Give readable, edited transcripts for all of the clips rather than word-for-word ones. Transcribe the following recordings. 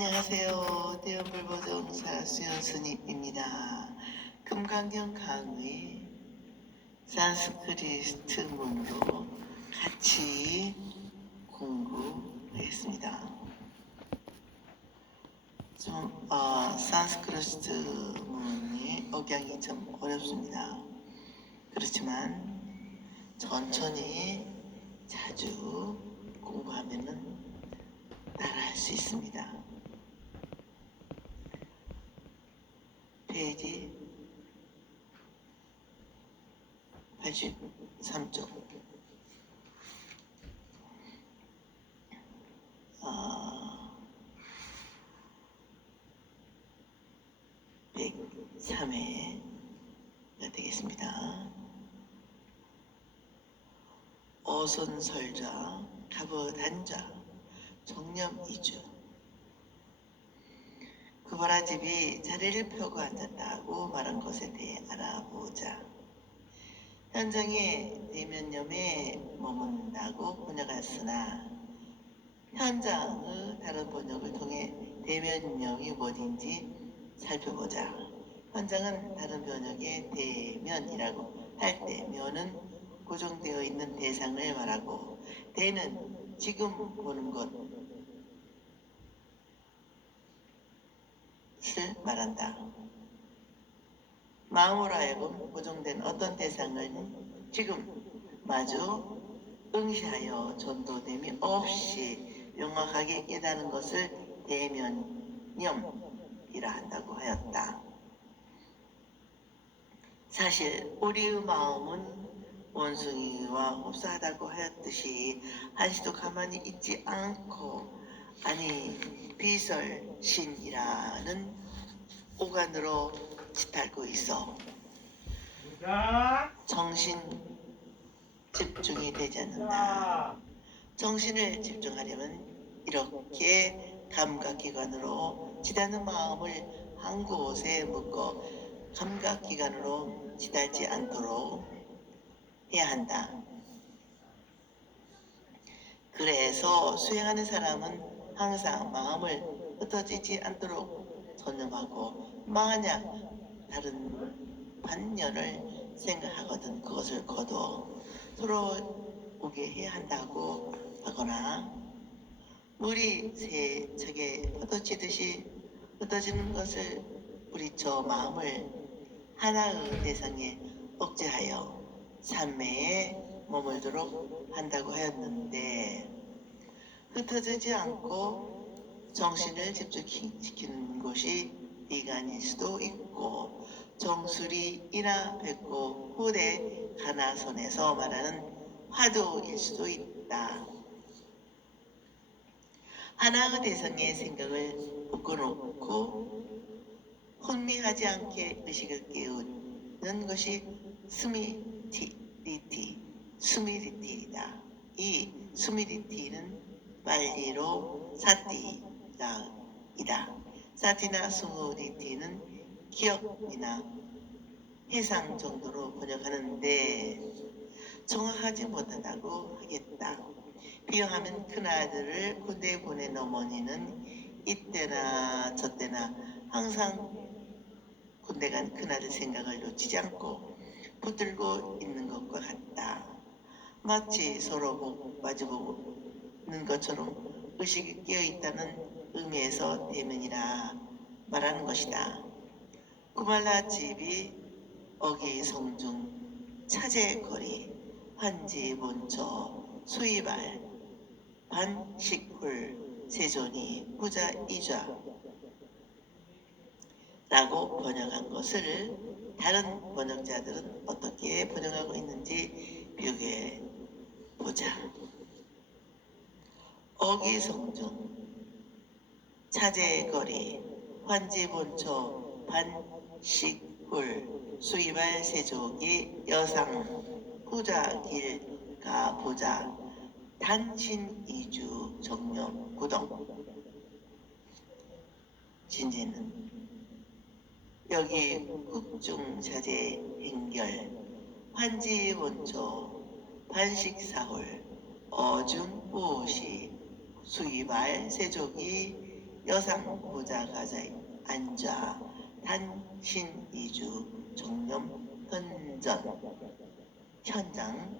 안녕하세요. 대원불보정사 수연스님입니다. 금강경 강의 산스크리트 문도 같이 공부하겠습니다. 산스크리트 문의 억양이 좀 어렵습니다. 그렇지만 천천히 자주 공부하면은 따라할 수 있습니다. 페이지 83쪽 103회가 되겠습니다. 어선설자, 갑의단자, 정념이주. 구바라집이 자리를 펴고 앉았다고 말한 것에 대해 알아보자. 현장에 대면염에 머문다고 번역했으나 현장의 다른 번역을 통해 대면염이 뭐든지 살펴보자. 현장은 다른 번역에 대면이라고 할 때 면은 고정되어 있는 대상을 말하고 대는 지금 보는 것을 말한다. 마음으로 하여금 고정된 어떤 대상을 지금 마주 응시하여 전도됨이 없이 명확하게 깨닫는 것을 대면념이라 한다고 하였다. 사실 우리의 마음은 원숭이와 흡사하다고 하였듯이 한시도 가만히 있지 않고 비설신이라는 오간으로 짓밟고 있어 정신 집중이 되지 않는다. 정신을 집중하려면 이렇게 감각기관으로 지다는 마음을 한 곳에 묶어 감각기관으로 지달지 않도록 해야 한다. 그래서 수행하는 사람은 항상 마음을 흩어지지 않도록 전념하고 만약 다른 반면을 생각하거든 그것을 거둬 돌아오게 해야 한다고 하거나 물이 세척에 흩어지듯이 흩어지는 것을 뿌리쳐 마음을 하나의 대상에 억제하여 삼매에 머물도록 한다고 하였는데 흩어지지 않고 정신을 집중시키는 곳이 이간일 수도 있고 정수리이나 배꼽 후대 가나선에서 말하는 화두일 수도 있다. 하나의 대상의 생각을 묶어놓고 혼미하지 않게 의식을 깨우는 것이 스미리티이다. 이 스미리티는 빨리로 사티이다. 사티나 스미리티는 기억이나 해상 정도로 번역하는데 정확하지 못하다고 하겠다. 비용하면 큰아들을 군대에 보낸 어머니는 이때나 저때나 항상 군대 간 큰아들 생각을 놓치지 않고 붙들고 있는 것과 같다. 마치 서로 마주보는 것처럼 의식이 깨어있다는 의미에서 대면이라 말하는 것이다. 구말라집이 어기성중 차제거리 환지본처 수이발 반식불 세존이 부자이좌 라고 번역한 것을 다른 번역자들은 어떻게 번역하고 있는지 비교해 보자. 어기성중 차제거리 환지본처 반식불 수이발 세족이 여상 후자길 가보자 단신이주 정념 구동 진지는 여기 국중자재 행결 환지원초 반식사홀 어중보시 수이발 세족이 여상 보좌 가자에 앉아 단신 이주 정념 현전 현장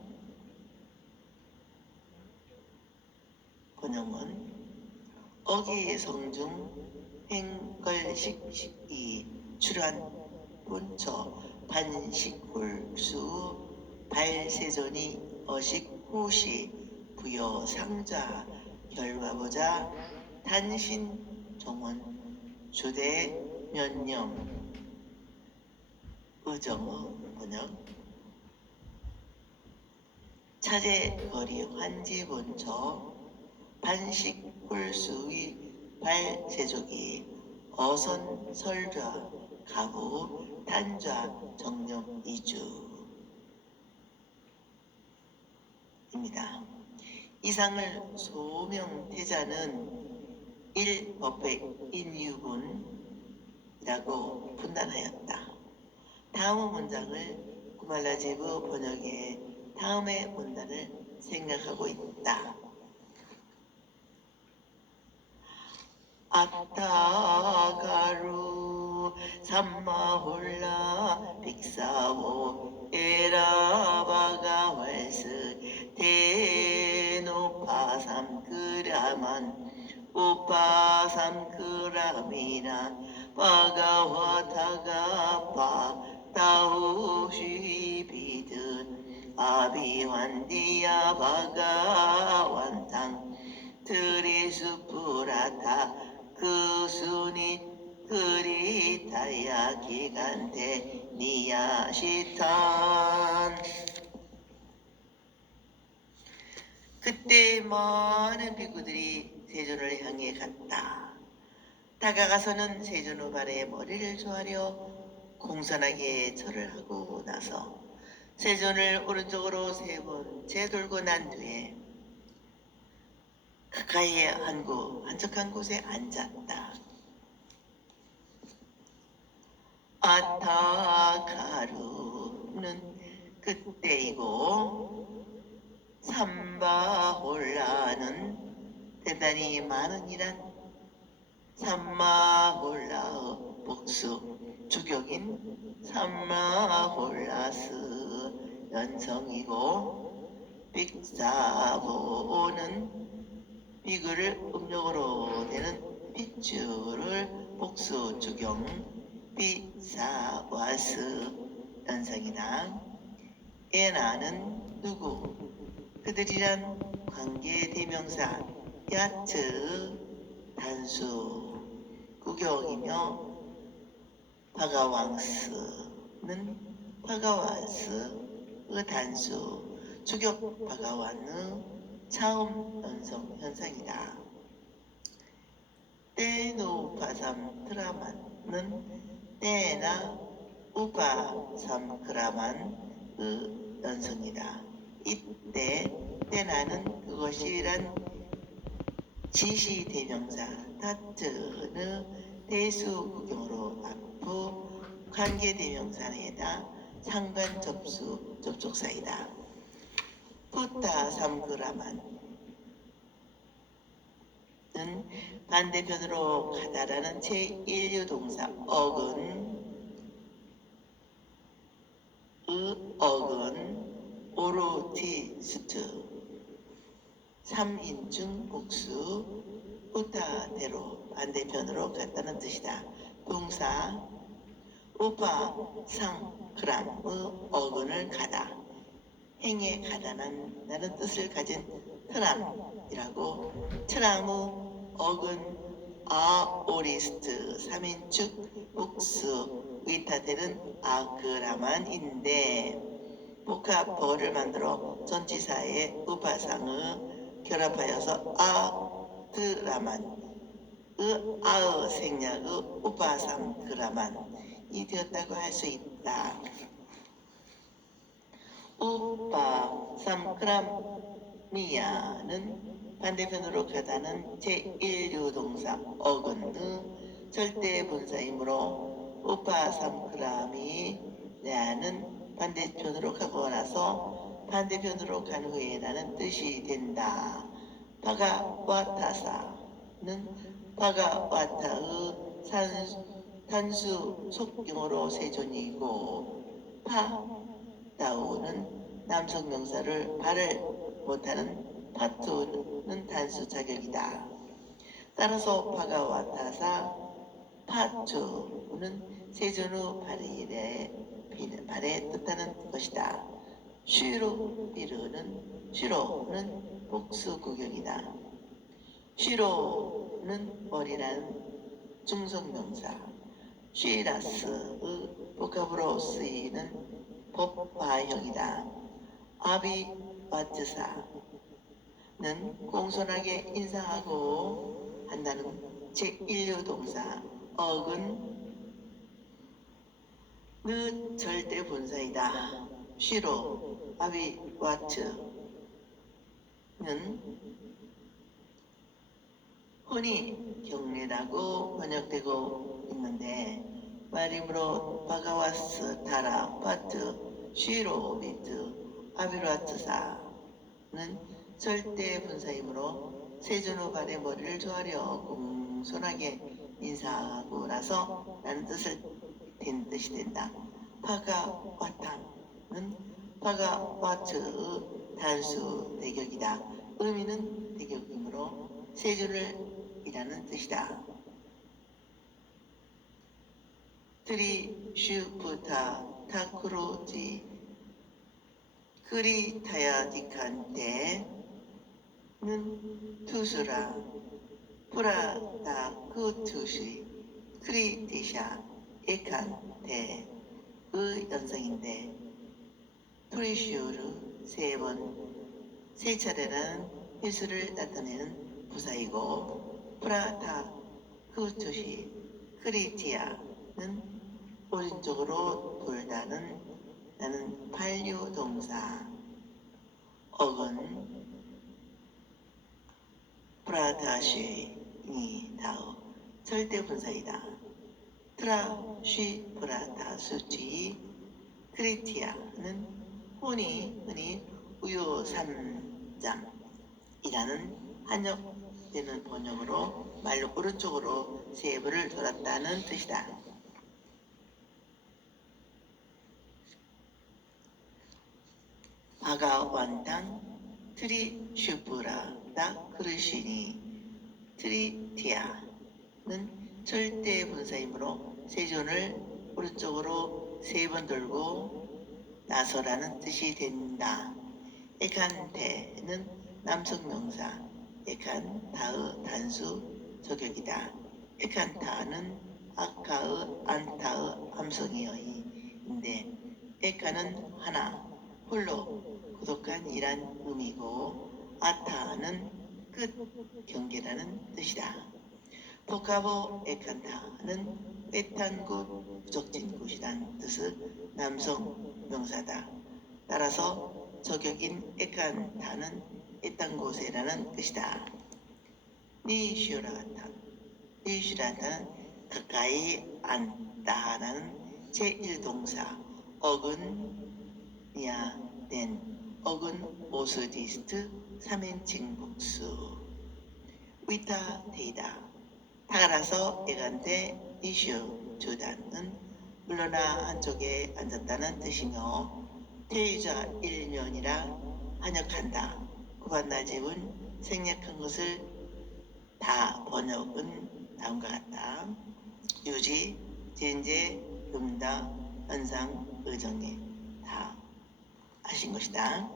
번영은 어기성중 행걸식이 출한 본처 반식홀수 발세존이 어식 후시 부여 상좌 결과보자 단신 정원 주대 면념 의정의 번역 차제거리 환지본처 반식홀수의 발세족이 어선 설좌 가부 단좌 정령 이주입니다. 이상을 소명태자는 일법의 인유분이라고 분단하였다. 다음 문장을 구말라제브 번역에 다음의 문단을 생각하고 있다. 아타가루 삼마홀라 빅사보 에라바가 왈스 대노파삼크라만 우파삼크라미나 바가와타가파 타우시비든 아비완디야 바가완탕 트리수프라타 그순이 그리타야 기간테 니야시탄. 그때 많은 비구들이 세존을 향해 갔다. 다가가서는 세존의 발에 머리를 조아려 공손하게 절을 하고 나서 세존을 오른쪽으로 세 번째 돌고 난 뒤에 가까이에 한적한 곳에 앉았다. 아타가루는 그때이고 삼바홀라는 대단히 많은 이란 삼마홀라의 복수 주격인 삼마홀라스 연성이고 빅사보는 비글을 음력으로 되는 빗줄을 복수 주경 비사와스 연상이다. 에나는 누구 그들이란 관계 대명사 야츠 단수 구경이며 바가왕스는 바가와스의 단수 주격 바가완의 차음 연성 현상이다. 때누파삼 트라만은 때나 우파삼 그라만의 연성이다. 이때 때나는 그것이란 지시 대명사 타트의 대수 구경으로 앞부 관계 대명사에다 상관 접수 접촉사이다. 푸타 삼그라만은 반대편으로 가다라는 제1유동사 어근 오로티스트 3인중 복수 푸타대로 반대편으로 갔다는 뜻이다. 동사 우파 상크람의 어근을 가다 행에 가다는 뜻을 가진 트람이라고 트람의 어근 아오리스트 3인축 복수 위타되는 아그라만인데 복합어를 만들어 전치사의 우파상을 결합하여서 아드라만의 아의 생략의 우파상 그라만이 되었다고 할 수 있다. 우파삼크라미야는 반대편으로 가다는 제1유동사 어근의 절대분사이므로 우파삼크라미야는 반대편으로 가고 나서 반대편으로 간 후에라는 뜻이 된다. 바가와타사는 파가와타의 단수 속용어로 세존이고 파다우는 남성 명사를 발을 못하는 파투는 단수 자격이다. 따라서 파가와타사 파투는 세존의 발에 뜻하는 것이다. 쉬로는 복수구경이다. 쉬로는 머리라는 중성명사, 쉬라스의 복합으로 쓰이는 법화형이다. 아비와트사는 공손하게 인사하고 한다는 제1류 동사, 억은 느 절대 분사이다. 쉬로 아비와트는 흔히 경례라고 번역되고 있는데 말임으로 바가와스 타라 파트 쉬로 비트 아비라트사는 절대 분사이므로 세존의 발의 머리를 조아려 공손하게 인사하고 나서 라는 뜻이 된다. 파가와탕은 파가와트의 단수 대격이다. 의미는 대격이므로 세존을 이라는 뜻이다. 트리슈프타 타크로지 크리타야디칸테는 투수라 프라다크투시 크리티샤 에칸테의 연상인데 트리슈를 세 차례라는 횟수를 나타내는 부사이고 프라다크투시 크리티아는 오른쪽으로 돌다는 나는 반류동사, 억은 프라다시니다오 절대분사이다. 트라쉬 프라다수지 크리티아는 흔히 우유삼장이라는 한역되는 번역으로 말로 오른쪽으로 세부를 돌았다는 뜻이다. 바가완탕 트리슈프라다 크르시니 트리티아는 절대 분사이므로 세존을 오른쪽으로 3번 돌고 나서라는 뜻이 된다. 에칸테는 남성명사 에칸타의 단수 저격이다. 에칸타는 아카의 안타의 함성이어인데 에칸은 하나 홀로 고독한 이란 의미고 아타는 끝 경계라는 뜻이다. 복합어 에칸타는 빼탄 곳 부적진 곳이란 뜻의 남성 명사다. 따라서 저격인 에칸타는 빼탄 곳이라는 뜻이다. 니슈라타는 가까이 앉다라는 제1동사 어근야된 어근 오스디스트 3인칭 복수 위타 데이다 따라서 에간테 이슈 주단은 물러나 한쪽에 앉았다는 뜻이며 태유자 일면이라 한역한다. 구반나집은 생략한 것을 다 번역은 다음과 같다. 유지, 진제, 음다, 현상, 의정예 다 하신 것이다.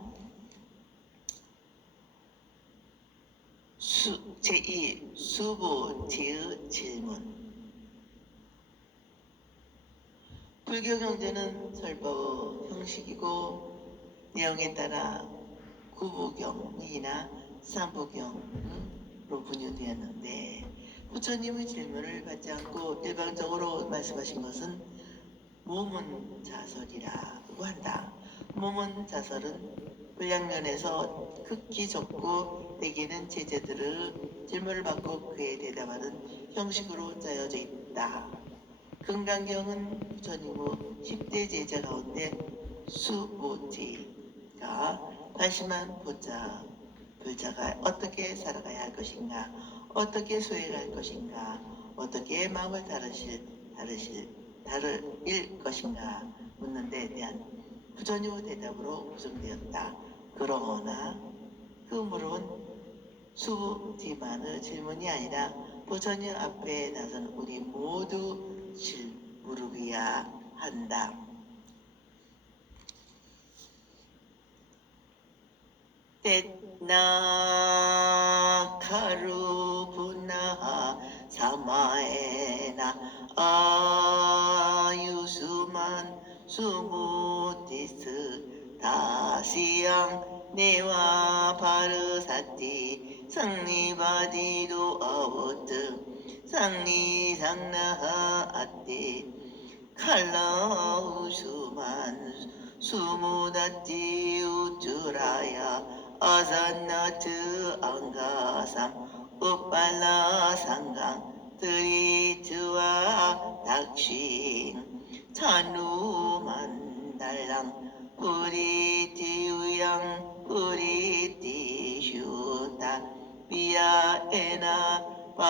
제2 수보지의 질문. 불교 경전은 설법 형식이고 내용에 따라 구부경이나 삼부경으로 분류되었는데 부처님의 질문을 받지 않고 일방적으로 말씀하신 것은 모문자설이라고 한다. 모문자설은 불량면에서 극히 좁고 내기는 제자들의 질문을 받고 그에 대답하는 형식으로 짜여져 있다. 금강경은 부처님의 10대 제자 가운데 수보지가 발심한 불자가 어떻게 살아가야 할 것인가, 어떻게 수행할 것인가, 어떻게 마음을 다르일 것인가 묻는 데 대한 부전유 대답으로 구성되었다. 그러나 그 물은 수부지만의 질문이 아니라 부전유 앞에 나선 우리 모두 물으려야 한다. 떼나 카루부나 사마에나 아유수만 수무티스 다시양 네와 바르사티 상리바디도 아워트 상리상나하 아띠 칼라우수만 수무다티 우쭈라야 아산나트 앙가삼 우빨라 상강 드리트와 닥싱 찬우만달랑 뿌리티우양 뿌리티슈타 비아에나 바가왕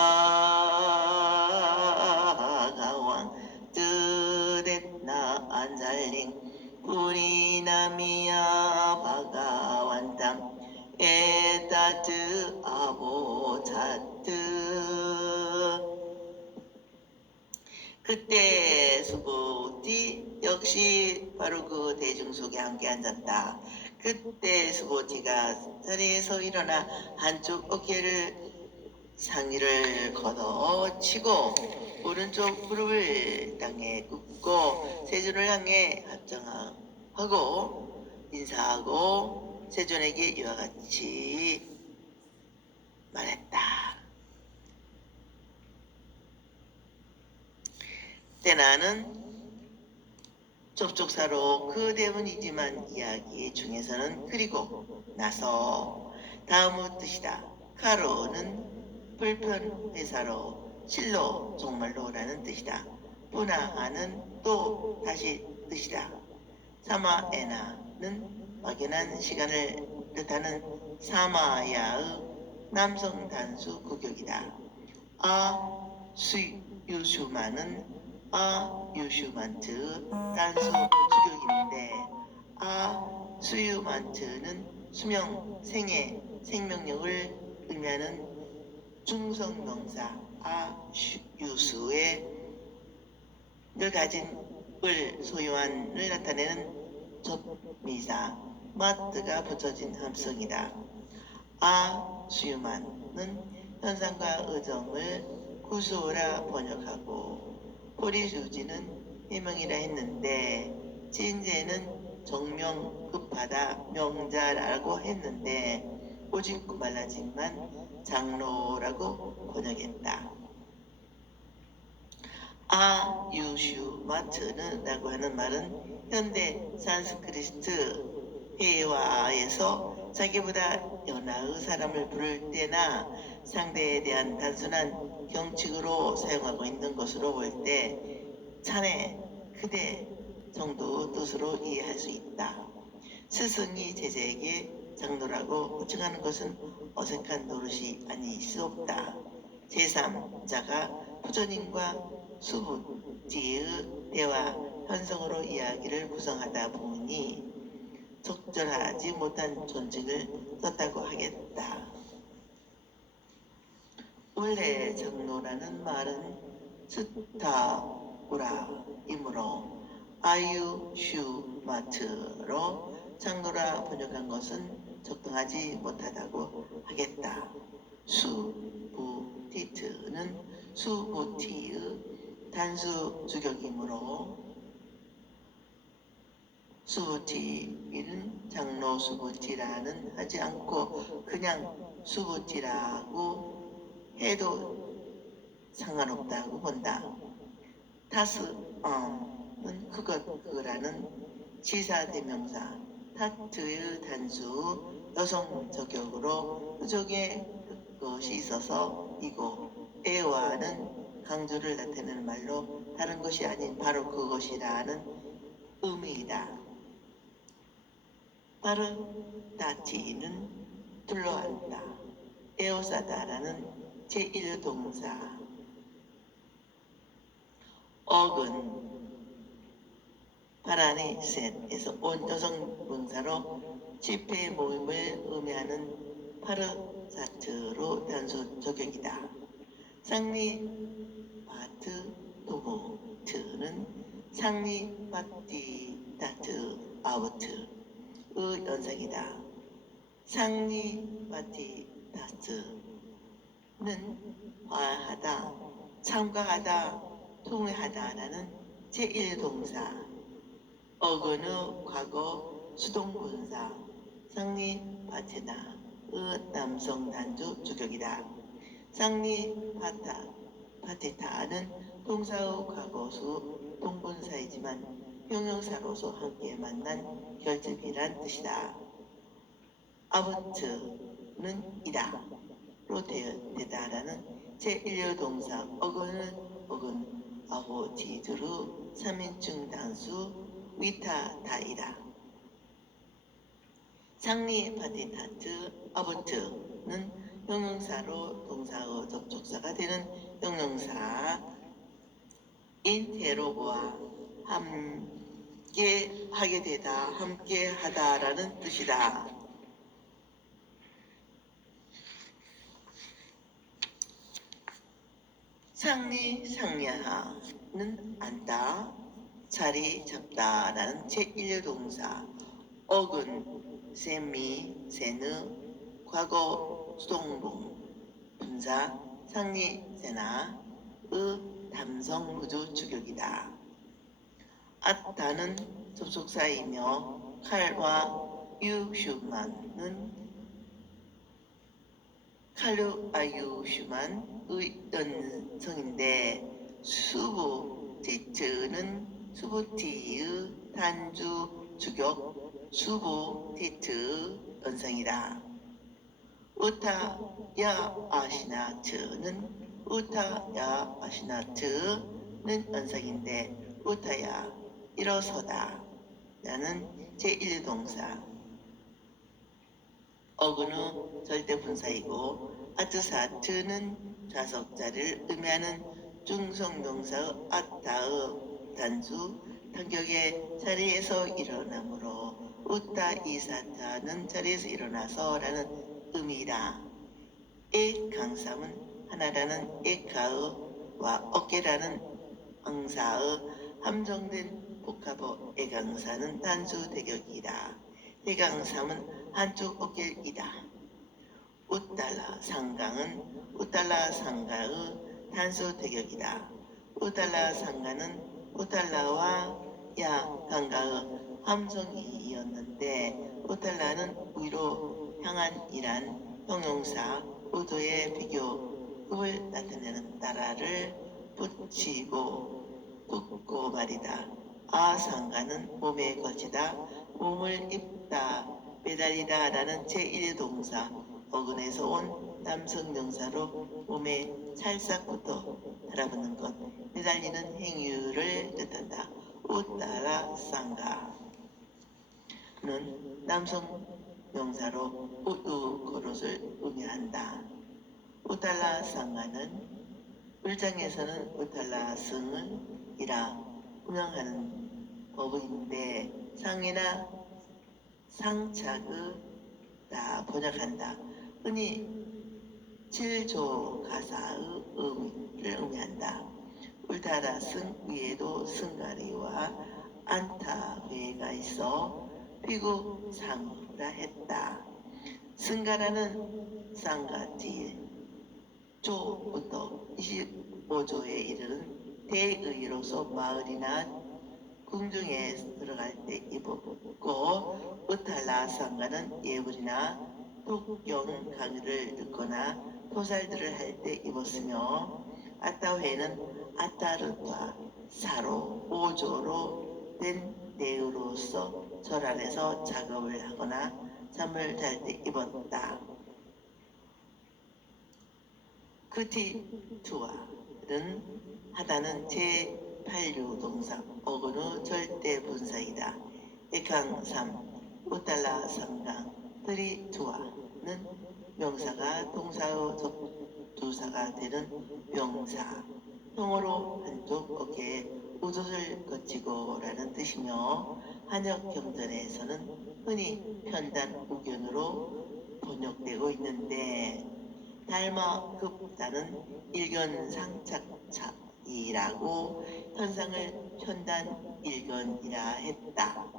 뜨댓나 안살링 뿌리나미야 바가완당 에따트 아보차트. 그때 수보티 역시 바로 그 대중 속에 함께 앉았다. 그때 수보티가 자리에서 일어나 한쪽 어깨를 상의를 걷어치고 오른쪽 무릎을 땅에 굽고 세존을 향해 합장하고 인사하고 세존에게 이와 같이 말했다. 때나는 접촉사로 그 대문이지만 이야기 중에서는 그리고 나서 다음의 뜻이다. 카로는 불편회사로 실로 정말로라는 뜻이다. 뿌나하는 또 다시 뜻이다. 사마에나는 막연한 시간을 뜻하는 사마야의 남성 단수 구격이다. 유슈만은 유슈만트 단수 주격인데 수유만트는 수명, 생애, 생명력을 의미하는 중성명사 유수의 늘 가진 을 소유한을 나타내는 접미사 마트가 붙여진 함성이다. 수유만은 현상과 의정을 구수라 번역하고 포리수지는 해명이라 했는데 진제는 정명 급하다 명자라고 했는데 오직 구말라지만 장로라고 번역했다. 유슈마트는 라고 하는 말은 현대 산스크리트 회화에서 자기보다 연하의 사람을 부를 때나 상대에 대한 단순한 경칙으로 사용하고 있는 것으로 볼 때 자네, 그대 정도의 뜻으로 이해할 수 있다. 스승이 제자에게 장로라고 호칭하는 것은 어색한 노릇이 아닐 수 없다. 제3자가 부처님과 수부지의 대화 현성으로 이야기를 구성하다 보니 적절하지 못한 존칭을 썼다고 하겠다. 원래 장로라는 말은 스타우라이므로 아유슈마트로 장로라 번역한 것은 적당하지 못하다고 하겠다. 수부티트는 수부티의 단수 주격이므로 수부티는 장로 수부티라는 하지 않고 그냥 수부티라고 해도 상관없다고 본다. 타스은 그거라는 지사대명사 타트의 단수 여성 저격으로 그쪽에 그것이 있어서 이고 에와는 강조를 나타내는 말로 다른 것이 아닌 바로 그것이라는 의미이다. 바르다티는 둘러앉다. 에오사다라는 제1동사 억은 바라니 셋에서 온 여성분사로 집회 모임을 의미하는 파르사트로 단수 저격이다. 상리 바트 도보트는 상리 바티 다트 아우트의 연상이다. 상리 바티 다트는 화하다, 참가하다, 통회하다라는 제1동사 어근의 과거 수동분사 상리 바테나의 남성 단주 주격이다. 상리 파테타는 동사의 과거수 동분사이지만 형용사로서 함께 만난 결집이란 뜻이다. 아부트는 이다로 되다라는 제1여 동사 어근 아호티드루 3인칭 단수 위타다이다. 상리 파테타트 아부트는 형용사로 동사의 접촉사가 되는 형용사 인테로고와 함께 하게 되다, 함께 하다라는 뜻이다. 상리하는 앉다, 자리 잡다라는 제1여 동사 억은 세미, 세느, 과거 수동봉 분사 상리 세나의 담성 부주 주격이다. 아따는 접속사이며 칼과 유슈만은 칼류 아유슈만의 연성인데 수부 티트는 수부티의 단주 주격 수부 티트의 연성이다. 우타야 아시나트는 우타야 아시나트는 연상인데 우타야 일어서다 라는 제1동사 어근의 절대분사이고 아트사트는 좌석자를 의미하는 중성동사의 아타의 단수 탄격의 자리에서 일어나므로 우타이사타는 자리에서 일어나서 라는 의미이다. 액강삼은 하나라는 액가의와 어깨라는 ang사의 함정된 복합어 액강사는 단수 대격이다. 대강삼은 한쪽 어깨이다. 우달라 상강은 우달라 상가의 단수 대격이다. 우달라 상가는 우달라와 야 강가의 함정이었는데 우달라는 위로 향한 이란 형용사 우도의 비교급을 나타내는 따라를 붙고 말이다. 아상가는 몸에 거치다, 몸을 입다, 매달리다 라는 제1동사 어근에서 온 남성명사로 몸에 찰싹부터 달아붙는 것, 매달리는 행위를 뜻한다. 우따라 상가는 남성 명사로 우두 그릇을 의미한다. 우달라 상가는 물장에서는 우달라 승이라 운영하는 법인데 상이나 상착의 다 번역한다. 흔히 7조 가사의 의미를 의미한다. 울타라 승 위에도 승가리와 안타회가 있어 피구상이라 했다. 승가라는 쌍가지 조부터 25조에 이르는 대의로서 마을이나 궁중에 들어갈 때 입었고 으탈라 상가는 예불이나 독경 강의를 듣거나 토살들을 할 때 입었으며 아따회는 아따르타 사로 5조로 된 대의로서 절 안에서 작업을 하거나 잠을 잘 때 입었다. 크티투아는 하다는 제8류 동사 어근의 절대 분사이다. 액항3 우달라 상강 트리투아는 명사가 동사의 두사가 되는 명사, 형어로 한쪽 어깨에 우젓을 거치고라는 뜻이며 한역 경전에서는 흔히 편단 우견으로 번역되고 있는데 닮아급다는 일견상착차이라고 현상을 편단 일견이라 했다.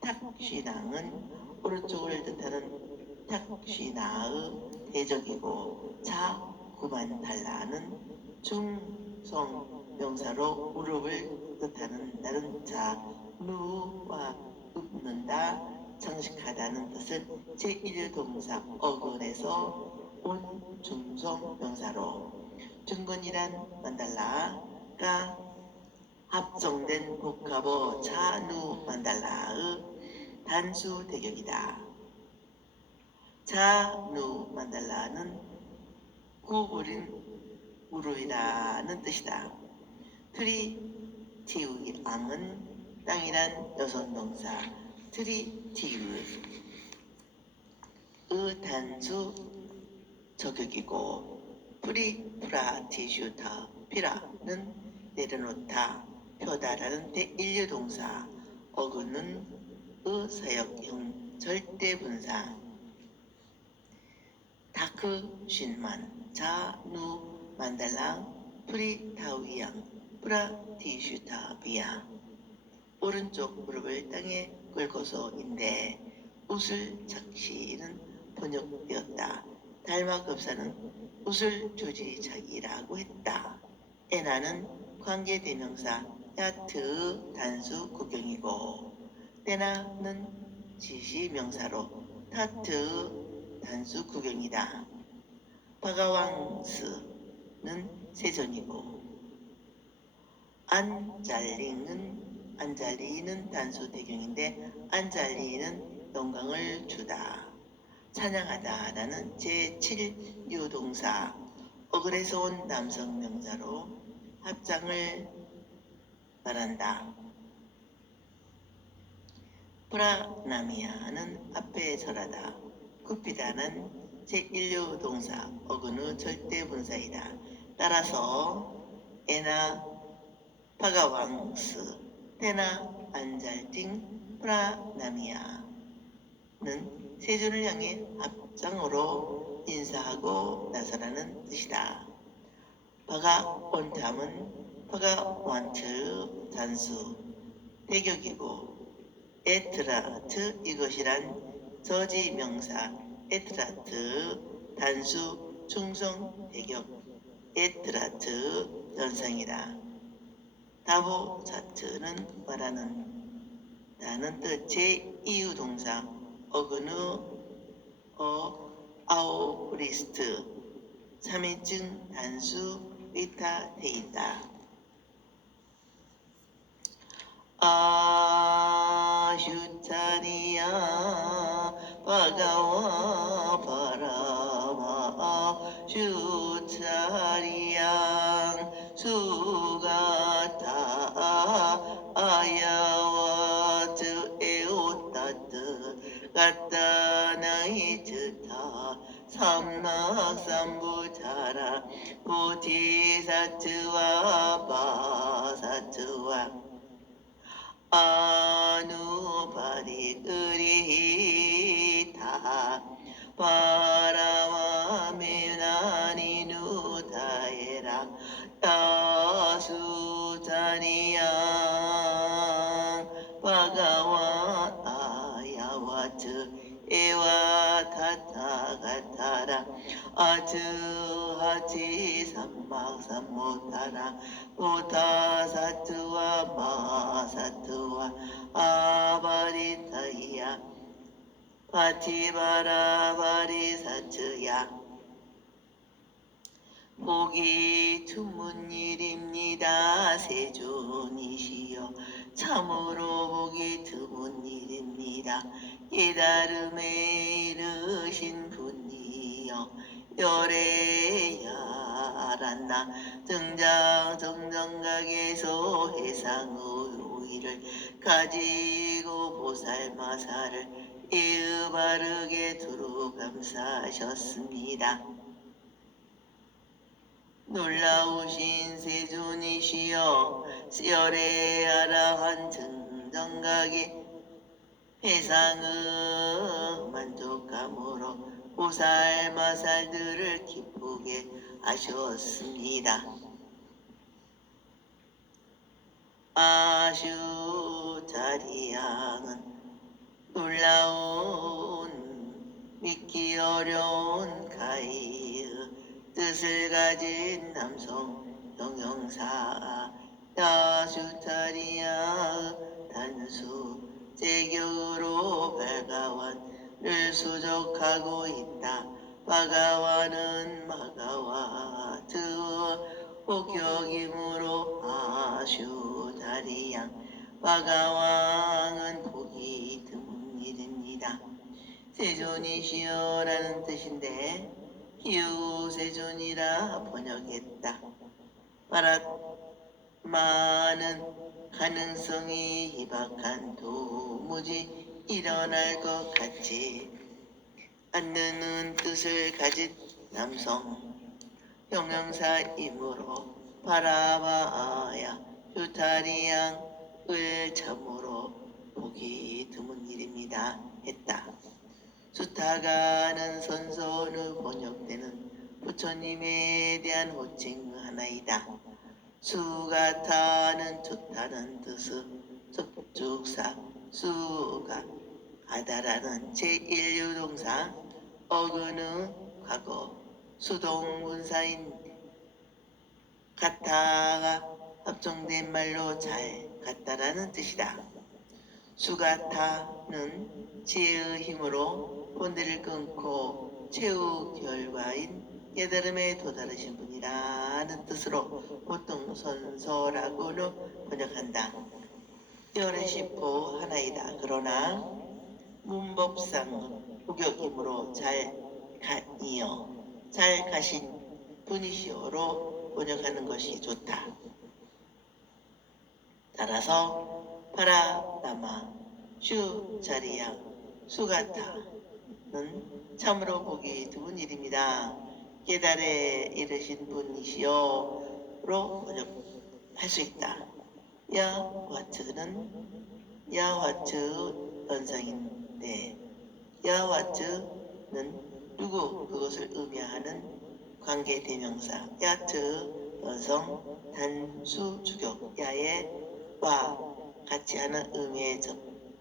탁쉬낭은 오른쪽을 뜻하는 탁쉬나의 대적이고 자구만달라는 중성 명사로 무릎을 뜻하는 다른 자 누와 읊는다 장식하다는 뜻은 제1동사 어근에서 온 중성 명사로 중근이란 만달라가 합성된 복합어 자누 만달라의 단수 대격이다. 자누 만달라는 구부린 무릎이라는 뜻이다. 트리티의 앙은 땅이란 여성명사 트리티의 단수 저격이고 프라티슈타 피라는 내려놓다 펴다라는 대인류동사 어근은 사역형 절대분사 다크신만 자누 만달랑 프리타위양 프라티슈타비아 오른쪽 무릎을 땅에 꿇고서인데 웃을 착시는 번역되었다. 달마급사는 웃을 조지자기라고 했다. 에나는 관계대명사 야트 단수 구경이고 때나는 지시명사로 타트 단수 구경이다. 바가왕스는 세전이고 안잘리는 단수 대경인데 안잘리는 영광을 주다. 찬양하다라는 제7유동사 어글에서 온 남성 명사로 합장을 말한다. 프라나미아는 앞에 절하다. 굽히다는 제1유동사 어근의 절대분사이다. 따라서 에나 파가왕스 테나 안잘띵 프라나미아는 세존을 향해 합장으로 인사하고 나서라는 뜻이다. 바가원탐은 바가완트 단수 대격이고 에트라트 이것이란 저지명사 에트라트 단수 충성 대격 에트라트 연상이다. 다보자트는 말하는 뜻 제2유동사 어근의 아오리스트 3인칭 단수 위타 되있다. 아슈타니야 바가와 바라마 슈타리양 수가타 아야와트 에오타트 가타나이트타 삼락삼부타라 보티사트와 바사트와 아누바리 으리히타 바라와 메나니 누다에라 야수자니양 바가와 아야와트 에와 타타가타라 아즈하지 삼막삼모타라 오타사트와 마사트와 아바리타이야 파티바라바리사트야 복이 드문 일입니다. 세존이시여 참으로 복이 드문 일입니다. 깨달음에 이르신 분이여 열애야란나 정정각에서 해상의 우위를 가지고 보살마사를 예의 바르게 두루 감사하셨습니다. 놀라우신 세존이시여 시열의 아라한 증정각의 해상의 만족감으로 보살마살들을 기쁘게 하셨습니다. 아슈자리양은 놀라운 믿기 어려운 가이의 뜻을 가진 남성 형용사 야슈타리야의 단수 제격으로 발가완을 수족하고 있다. 바가와는 마가와트 호격이므로 아슈다리양 바가왕은 보기 드문 일입니다. 세존이시여라는 뜻인데 기우세존이라 번역했다. 마라마는 가능성이 희박한 도무지 일어날 것 같지 않는 뜻을 가진 남성 형용사이므로 바라바아야 유타리양을 참으로 보기 드문 일입니다. 했다. 수타가는 선선으로 번역되는 부처님에 대한 호칭 하나이다. 수가타는 좋다는 뜻의 접촉사 수가 가다라는 제1유동사 어근의 과거 수동분사인 같다가 합성된 말로 잘 같다라는 뜻이다. 수가타는 지혜의 힘으로 본대를 끊고 최후 결과인 깨달음에 도달하신 분이라는 뜻으로 보통 선서라고는 번역한다. 열의 시포 하나이다. 그러나 문법상 후격이므로 잘 가신 분이시오로 번역하는 것이 좋다. 따라서 파라다마 슈자리야 수가타는 참으로 보기 드문 일입니다. 깨달에 이르신 분이시오로 번역할 수 있다. 야와츠는 연상인데 야와츠는 누구 그것을 의미하는 관계 대명사 야트 연성 단수 주격 야의 와 같이 하는 의미의